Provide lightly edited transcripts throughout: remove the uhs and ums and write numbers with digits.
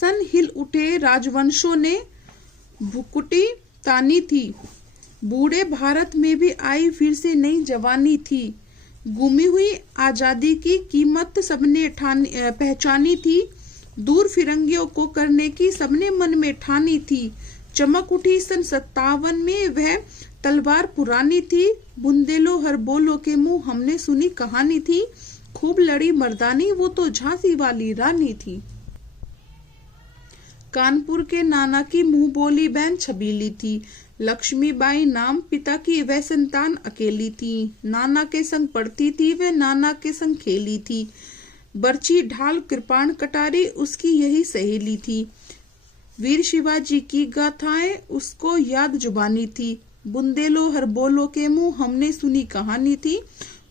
शासन हिल उठे राजवंशों ने भुकुटी तानी थी। बूढ़े भारत में भी आई फिर से नई जवानी थी। गुमी हुई आजादी की कीमत सबने पहचानी थी। दूर फिरंगियों को करने की सबने मन में ठानी थी। चमक उठी सन 57 में वह तलवार पुरानी थी। बुंदेलो हर बोलो के मुंह हमने सुनी कहानी थी। खूब लड़ी मर्दानी वो तो झांसी वाली रानी थी। कानपुर के नाना की मुंह बोली बहन छबीली थी। लक्ष्मीबाई नाम पिता की वह संतान अकेली थी। नाना के संग पढ़ती थी वह, नाना के संग खेली थी। बर्छी ढाल कृपाण कटारी उसकी यही सहेली थी। वीर शिवाजी की गाथाएं उसको याद जुबानी थी। बुंदेलो हर बोलो के मुंह हमने सुनी कहानी थी।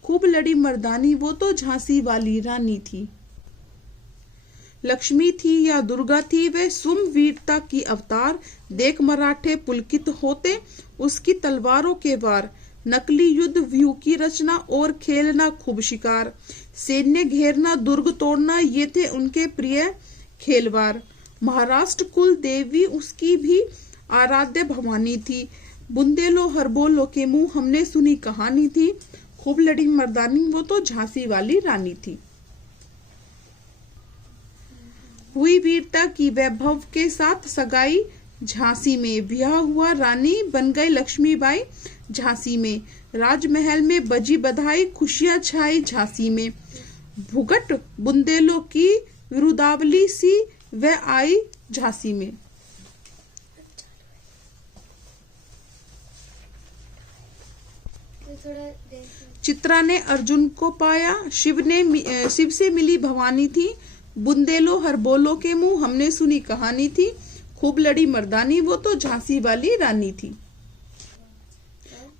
खूब लड़ी मर्दानी वो तो झांसी वाली रानी थी। लक्ष्मी थी या दुर्गा थी वह, सुम वीरता की अवतार। देख मराठे पुलकित होते उसकी तलवारों के वार। नकली युद्ध व्यू की रचना और खेलना खूब शिकार। सैन्य घेरना दुर्ग तोड़ना ये थे उनके प्रिय खेलवार। महाराष्ट्र कुल देवी उसकी भी आराध्य भवानी थी। बुंदेलो हर बोलो के मुंह हमने सुनी कहानी थी। खूब लड़ी मर्दानी वो तो झांसी वाली रानी थी। हुई वीरता की वैभव के साथ सगाई झांसी में। ब्याह हुआ रानी बन गई लक्ष्मीबाई झांसी में। राजमहल में बजी बधाई खुशियां छाई झांसी में। भुगट बुंदेलो की विरुदावली सी वह आई झांसी में। चित्रा ने अर्जुन को पाया, शिव से मिली भवानी थी। बुंदेलो हर बोलो के मुंह हमने सुनी कहानी थी। खूब लड़ी मर्दानी वो तो झांसी वाली रानी थी।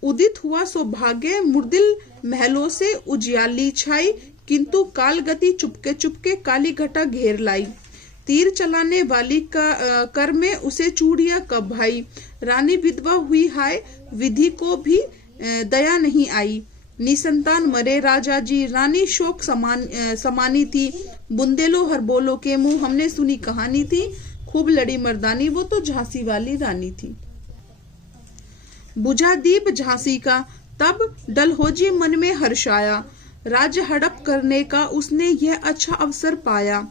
उदित हुआ सौभाग्य मुर्दिल महलों से उजियाली छाई। किंतु काल गति चुपके चुपके काली घटा घेर लाई। तीर चलाने वाली का कर में उसे चूड़ियां कब भाई। रानी विधवा हुई हाय विधि को भी दया नहीं आई। निसंतान मरे राजा जी रानी शोक समानी थी। बुंदेलो हर बोलो के मुंह हमने सुनी कहानी थी। खूब लड़ी मर्दानी वो तो झांसी वाली रानी थी। बुझा दीप झांसी का तब डलहौजी मन में हर्षाया। राज्य हड़प करने का उसने यह अच्छा अवसर पाया।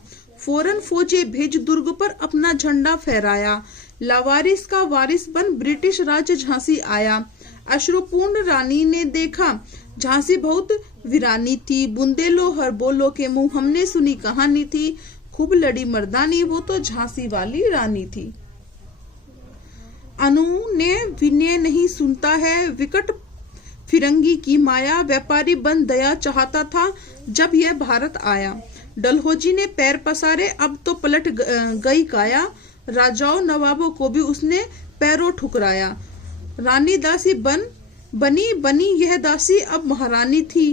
फौरन फौजे भेज दुर्ग पर अपना झंडा फहराया। लावारिस का वारिस बन ब्रिटिश राज झांसी आया। अश्रुपूर्ण रानी ने देखा झांसी बहुत वीरानी थी। बुंदेलो हर बोलो के मुंह हमने सुनी कहानी थी। खूब लड़ी मर्दानी वो तो झांसी वाली रानी थी। अनु ने विनय नहीं सुनता है विकट फिरंगी की माया। व्यापारी बन दया चाहता था जब यह भारत आया। डलहौजी ने पैर पसारे अब तो पलट गई काया। राजाओं नवाबों को भी उसने पैरों ठुकराया। रानी दासी बनी यह दासी अब महारानी थी।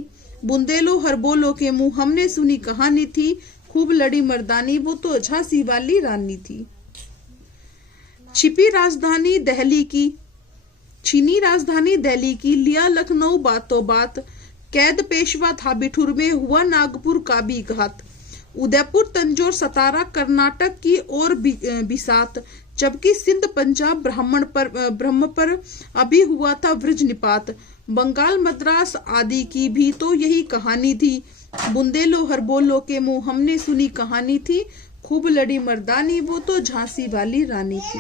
बुंदेलो हर बोलो के मुंह हमने सुनी कहानी थी। खूब लड़ी मर्दानी वो तो झांसी वाली रानी थी। छिपी राजधानी दिल्ली की छीनी राजधानी दिल्ली की लिया लखनऊ बातों बात। कैद पेशवा था बिठुर में हुआ नागपुर का भी घात। उदयपुर तंजौर सतारा कर्नाटक की ओर बिसात। जबकि सिंध पंजाब ब्रह्म पर अभी हुआ था वृज निपात। बंगाल मद्रास आदि की भी तो यही कहानी थी। बुंदेलो हर बोलो के मुंह हमने सुनी कहानी थी। खूब लड़ी मर्दानी वो तो झांसी वाली रानी थी।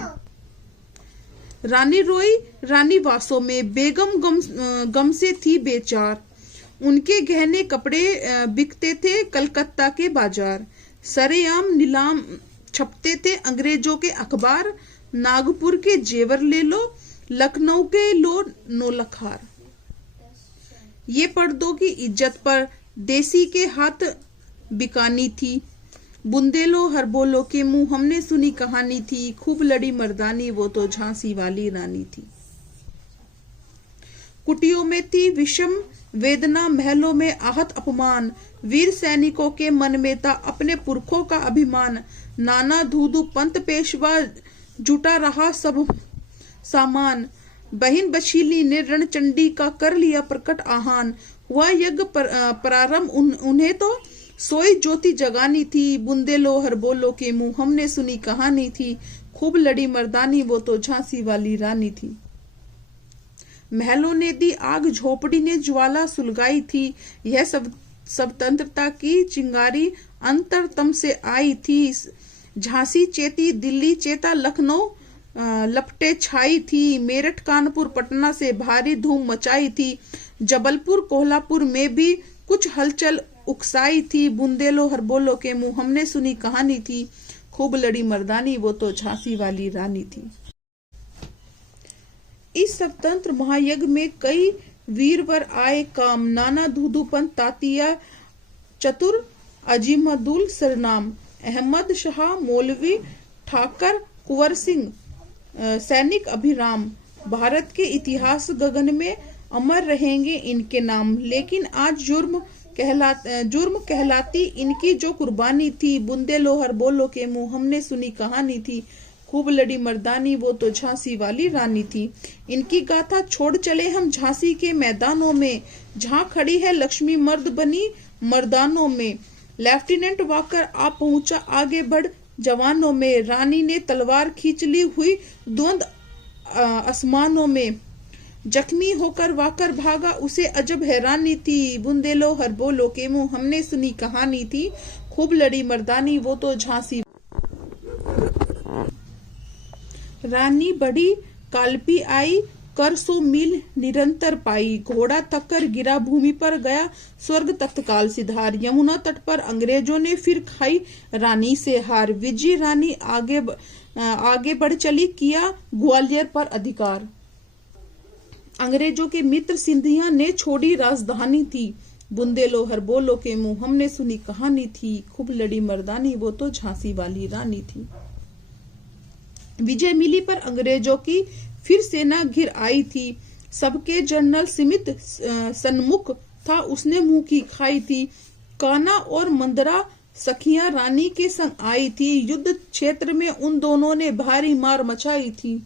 रानी रोई रानी वासों में बेगम गम से थी बेचार। उनके गहने कपड़े बिकते थे कलकत्ता के बाजार। सरेआम नीलाम छपते थे अंग्रेजों के अखबार। नागपुर के जेवर ले लो लखनऊ के लो नौलखार। ये पर्दों की इज्जत पर देसी के हाथ बिकानी थी। बुंदेलो हर बोलो के मुंह हमने सुनी कहानी थी। खूब लड़ी मर्दानी वो तो झांसी वाली रानी थी। कुटियों में थी विषम वेदना महलों में आहत अपमान। वीर सैनिकों के मन में था अपने पुरखों का अभिमान। नाना धूधू पंत पेशवा जुटा रहा सब सामान। बहिन बशीली ने रणचंडी का कर लिया प्रकट आह्वान। हुआ यज्ञ प्रारंभ उन्हें तो सोई ज्योति जगानी थी, बुंदेलो हर बोलो के मुंह हमने सुनी कहानी थी, खूब लड़ी मर्दानी वो तो झांसी वाली रानी थी। महलों ने दी आग, झोपड़ी ने ज्वाला सुलगाई थी, यह सब स्वतंत्रता की चिंगारी अंतरतम से आई थी। झांसी चेती, दिल्ली चेता, लखनऊ लपटे छाई थी, मेरठ कानपुर पटना से भारी धूम मचाई थी, जबलपुर कोल्हापुर में भी कुछ हलचल उकसाई थी, बुंदेलो हर बोलो के मुंह हमने सुनी कहानी थी, खूब लड़ी मर्दानी वो तो झांसी वाली रानी थी। इस स्वतंत्र महायज्ञ में कई वीरवर आए काम, नाना धूधूपंत, तातिया चतुर, अजीमदुल सरनाम, अहमद शाह, मौलवी ठाकर, कुंवर सिंह, सैनिक अभिराम। भारत के इतिहास गगन में अमर रहेंगे इनके नाम, लेकिन आज जुर्म कहलाती इनकी जो कुर्बानी थी, बुंदेलो हर बोलो के मुंह हमने सुनी कहानी थी, खूब लड़ी मर्दानी वो तो झांसी वाली रानी थी। इनकी गाथा छोड़ चले हम झांसी के मैदानों में, जहां खड़ी है लक्ष्मी मर्द बनी मर्दानों में। लेफ्टिनेंट वाकर आ पहुंचा आगे बढ़ जवानों में, रानी ने तलवार खींच ली हुई द्वंद आसमानों में। जख्मी होकर वाकर भागा, उसे अजब हैरानी थी, बुंदेलो हर बोलो के मुंह हमने सुनी कहानी थी, खूब लड़ी मर्दानी वो तो झांसी। रानी बड़ी कालपी आई, कर सो मील निरंतर पाई, घोड़ा थककर गिरा भूमि पर गया स्वर्ग तत्काल सिधार। यमुना तट पर अंग्रेजों ने फिर खाई रानी से हार, विजय रानी आगे बढ़ चली, किया ग्वालियर पर अधिकार। अंग्रेजों के मित्र सिंधिया ने छोड़ी राजधानी थी, बुंदेलो हर बोलो के मुंह हमने सुनी कहानी थी, खूब लड़ी मर्दानी वो तो झांसी वाली रानी थी। विजय मिली पर अंग्रेजों की फिर सेना घिर आई थी, सबके जनरल स्मिथ सन्मुख था, उसने मुंह की खाई थी। काना और मंदरा सखियां रानी के संग आई थी, युद्ध क्षेत्र में उन दोनों ने भारी मार मचाई थी।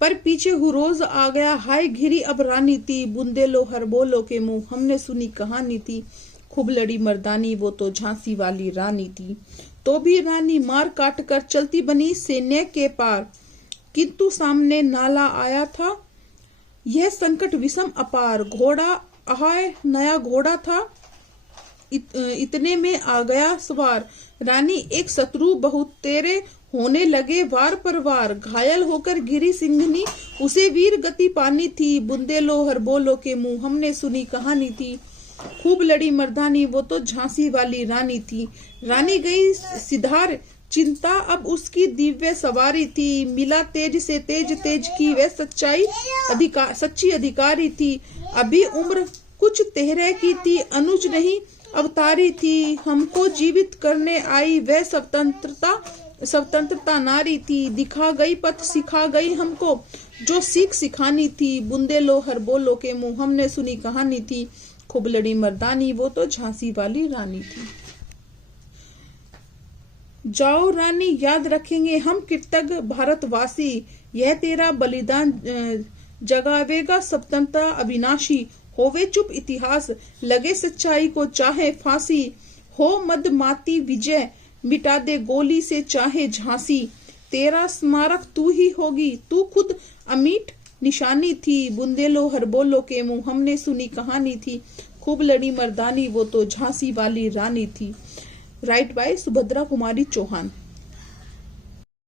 पर पीछे हुरोज आ गया, हाय घिरी अब रानी थी, बुंदेलो हर बोलो के मुंह हमने सुनी कहानी थी, खूब लड़ी मर्दानी वो तो झांसी वाली रानी थी। तो भी रानी मार काट कर चलती बनी सैन्य के पार, किंतु सामने नाला आया था, यह संकट विषम अपार। घोड़ा आहाय नया घोड़ा था, इतने में आ गया सवार, रानी एक शत्रु बहुत तेरे होने लगे वार पर वार। घायल होकर गिरी सिंघनी, उसे वीर गति पानी थी, बुंदेलो हर बोलो के मुंह हमने सुनी कहानी थी, खूब लड़ी मर्दानी वो तो झांसी वाली रानी थी। रानी गई सिधार, चिंता अब उसकी दिव्य सवारी थी, मिला तेज से तेज की वह सच्ची अधिकारी थी। अभी उम्र कुछ 13 की थी, अनुज नहीं अवतारी थी, हमको जीवित करने आई वह स्वतंत्रता नारी थी। दिखा गई पथ सिखा गई हमको जो सीख सिखानी थी, बुंदेलो हर बोलो के मुंह हमने सुनी कहानी थी, खूब लड़ी मर्दानी वो तो झांसी वाली रानी थी। जाओ रानी याद रखेंगे हम कृतज्ञ भारतवासी, यह तेरा बलिदान जगावेगा स्वतंत्रता अविनाशी। होवे चुप इतिहास, लगे सच्चाई को चाहे फांसी, हो मदमाती विजय मिटा दे गोली से चाहे झांसी। तेरा स्मारक तू ही होगी, तू खुद अमीट निशानी थी, बुंदेलो हर बोलो के मुंह हमने सुनी कहानी थी, खूब लड़ी मर्दानी वो तो झांसी वाली रानी थी। Right bye Subhadra Kumari Chauhan.